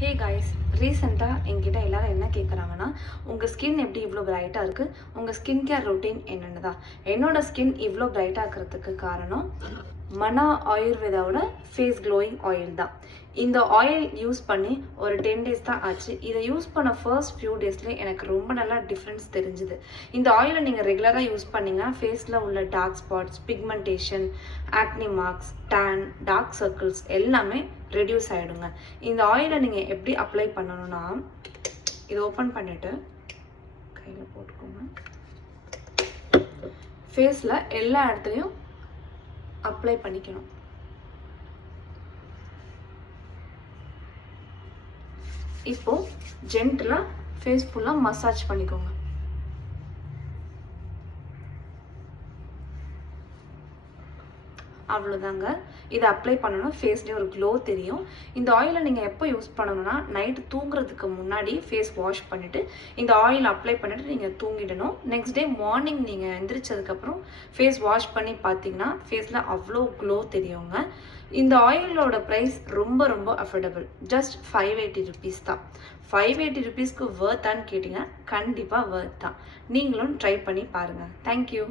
Hey guys, ரீசெண்டாக என்கிட்ட எல்லாரும் என்ன கேட்குறாங்கன்னா, உங்கள் ஸ்கின் எப்படி இவ்வளோ பிரைட்டாக இருக்குது, உங்கள் ஸ்கின் கேர் ரொட்டீன் என்னென்னு தான். என்னோட ஸ்கின் இவ்வளோ பிரைட்டாக இருக்கிறதுக்கு காரணம் மனா ஆயுர்வேதாவோட ஃபேஸ் க்ளோயிங் ஆயில் தான். இந்த ஆயில் யூஸ் பண்ணி ஒரு 10 days தான் ஆச்சு. இதை யூஸ் பண்ண ஃபர்ஸ்ட் ஃபியூ டேஸ்லேயே எனக்கு ரொம்ப நல்லா டிஃப்ரென்ஸ் தெரிஞ்சுது. இந்த ஆயிலை நீங்கள் ரெகுலராக யூஸ் பண்ணிங்கன்னா ஃபேஸில் உள்ள dark spots, pigmentation, acne marks, tan, dark circles எல்லாமே ரெடியூஸ் ஆகிடுங்க. இந்த ஆயிலை நீங்கள் எப்படி அப்ளை பண்ணணும்னா, இதை ஓப்பன் பண்ணிவிட்டு கையில் போட்டுக்கோங்க. ஃபேஸில் எல்லா இடத்துலையும் அப்ளை பண்ணிக்கணும். இப்போ ஜென்டலா ஃபேஸ் ஃபுல்லா மசாஜ் பண்ணிக்கோங்க. அவ்வளோதாங்க. இதை அப்ளை பண்ணணும். ஃபேஸ்லேயே ஒரு க்ளோ தெரியும். இந்த ஆயிலை நீங்கள் எப்போ யூஸ் பண்ணணும்னா, நைட்டு தூங்குறதுக்கு முன்னாடி ஃபேஸ் வாஷ் பண்ணிவிட்டு இந்த ஆயில் அப்ளை பண்ணிவிட்டு நீங்கள் தூங்கிடணும். நெக்ஸ்ட் டே மார்னிங் நீங்கள் எந்திரிச்சதுக்கப்புறம் ஃபேஸ் வாஷ் பண்ணி பார்த்தீங்கன்னா ஃபேஸில் அவ்வளோ க்ளோ தெரியுங்க. இந்த ஆயிலோட ப்ரைஸ் ரொம்ப ரொம்ப அஃபோர்டபுள். ஜஸ்ட் 580 rupees தான். 580 rupeesக்கு வர்த்தான்னு கேட்டிங்க, கண்டிப்பாக வர்த் தான். நீங்களும் ட்ரை பண்ணி பாருங்கள். தேங்க்யூ.